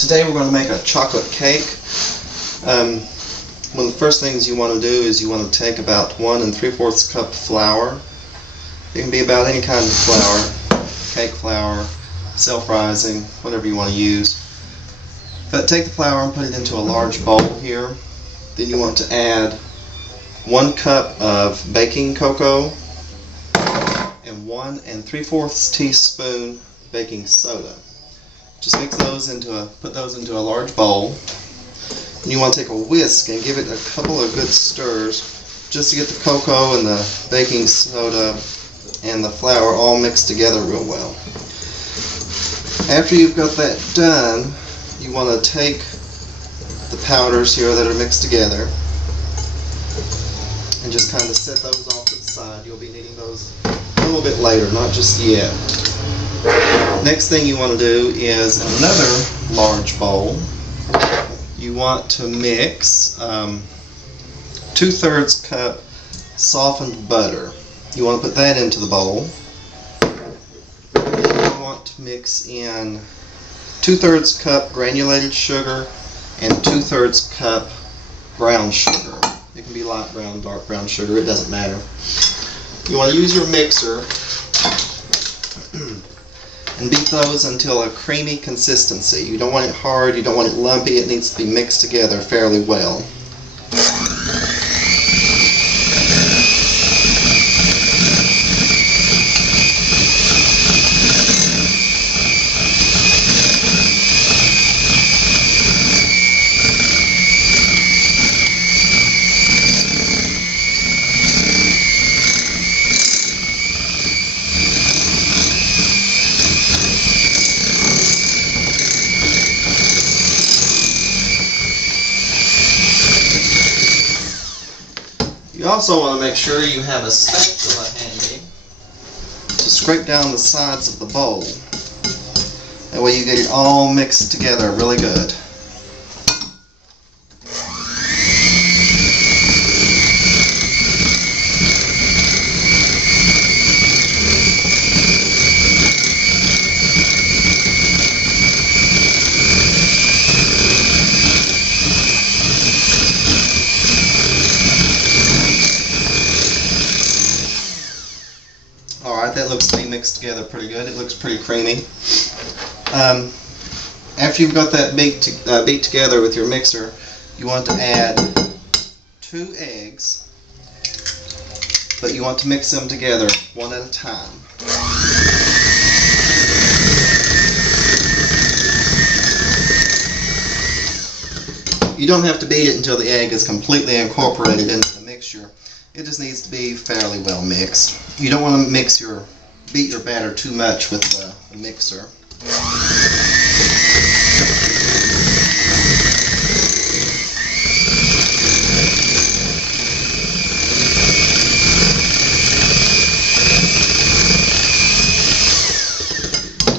Today we're going to make a chocolate cake. One of the first things you want to do is you want to take about 1 3/4 cup flour. It can be about any kind of flour, cake flour, self-rising, whatever you want to use. But take the flour and put it into a large bowl here. Then you want to add 1 cup of baking cocoa and 1 3/4 teaspoon baking soda. Just mix those put those into a large bowl. And you want to take a whisk and give it a couple of good stirs just to get the cocoa and the baking soda and the flour all mixed together real well. After you've got that done, you want to take the powders here that are mixed together and just kind of set those off to the side. You'll be needing those a little bit later, not just yet. Next thing you want to do is, in another large bowl, you want to mix 2/3 cup softened butter. You want to put that into the bowl. You want to mix in 2/3 cup granulated sugar and 2/3 cup brown sugar. It can be light brown, dark brown sugar, it doesn't matter. You want to use your mixer and beat those until a creamy consistency. You don't want it hard, you don't want it lumpy, it needs to be mixed together fairly well. You also want to make sure you have a spatula handy to scrape down the sides of the bowl. That way you get it all mixed together really good. Alright, that looks to be mixed together pretty good. It looks pretty creamy. After you've got that beat together with your mixer, you want to add 2 eggs, but you want to mix them together one at a time. You don't have to beat it until the egg is completely incorporated into the mixture. It just needs to be fairly well mixed. You don't want to beat your batter too much with the mixer.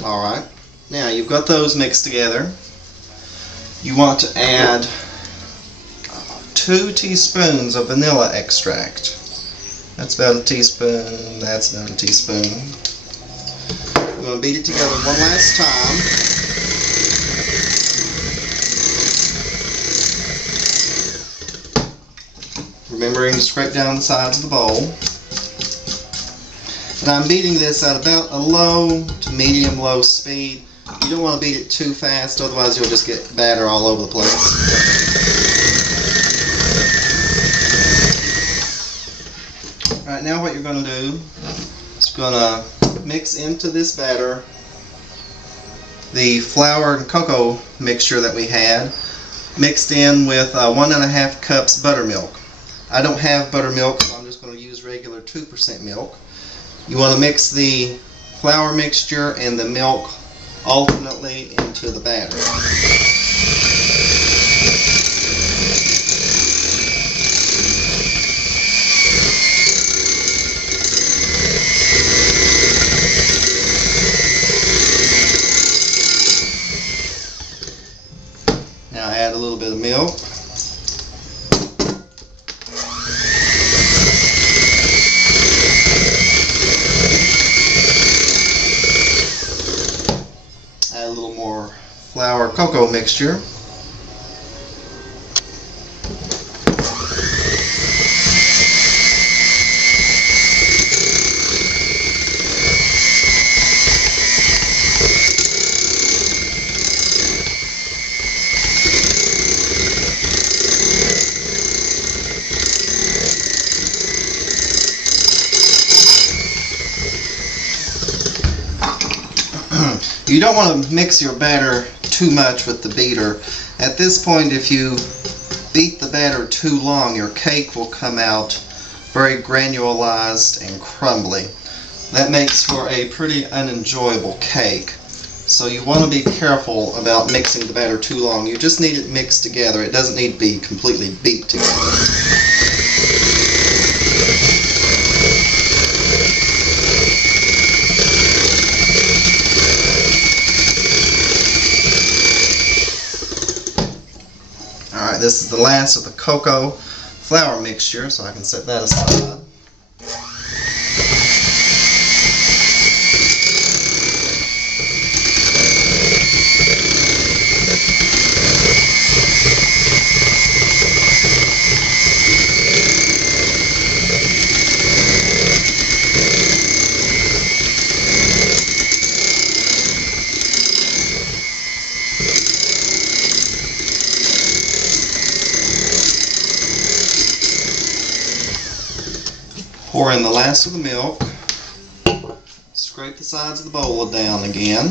Alright, now you've got those mixed together. You want to add 2 teaspoons of vanilla extract. That's about a teaspoon, that's about a teaspoon. We're going to beat it together one last time. Remembering to scrape down the sides of the bowl. And I'm beating this at about a low to medium low speed. You don't want to beat it too fast, otherwise you'll just get batter all over the place. Alright, now what you're going to do is you're going to mix into this batter the flour and cocoa mixture that we had, mixed in with 1 1/2 cups buttermilk. I don't have buttermilk, so I'm just going to use regular 2% milk. You want to mix the flour mixture and the milk alternately into the batter. Now add a little bit of milk. flour cocoa mixture. You don't want to mix your batter too much with the beater. At this point, if you beat the batter too long, your cake will come out very granularized and crumbly. That makes for a pretty unenjoyable cake. So you want to be careful about mixing the batter too long. You just need it mixed together. It doesn't need to be completely beat together. Alright, this is the last of the cocoa flour mixture, so I can set that aside. Pour in the last of the milk, scrape the sides of the bowl down again.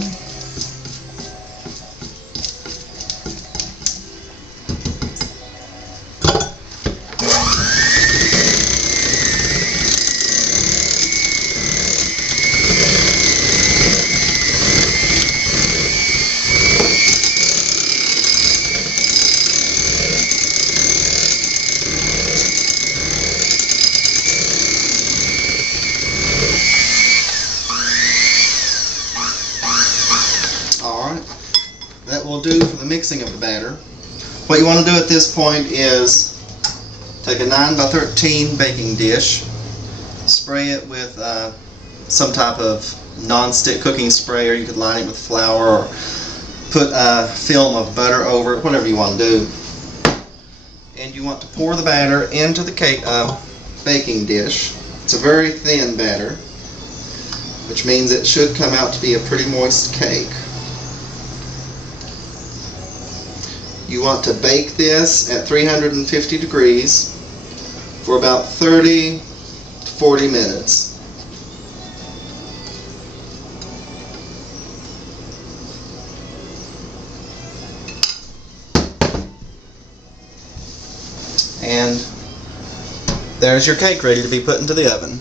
That will do for the mixing of the batter. What you want to do at this point is take a 9 by 13 baking dish, spray it with some type of non-stick cooking spray, or you could line it with flour or put a film of butter over it, whatever you want to do. And you want to pour the batter into the cake baking dish. It's a very thin batter, which means it should come out to be a pretty moist cake. You want to bake this at 350 degrees for about 30 to 40 minutes. And there's your cake ready to be put into the oven.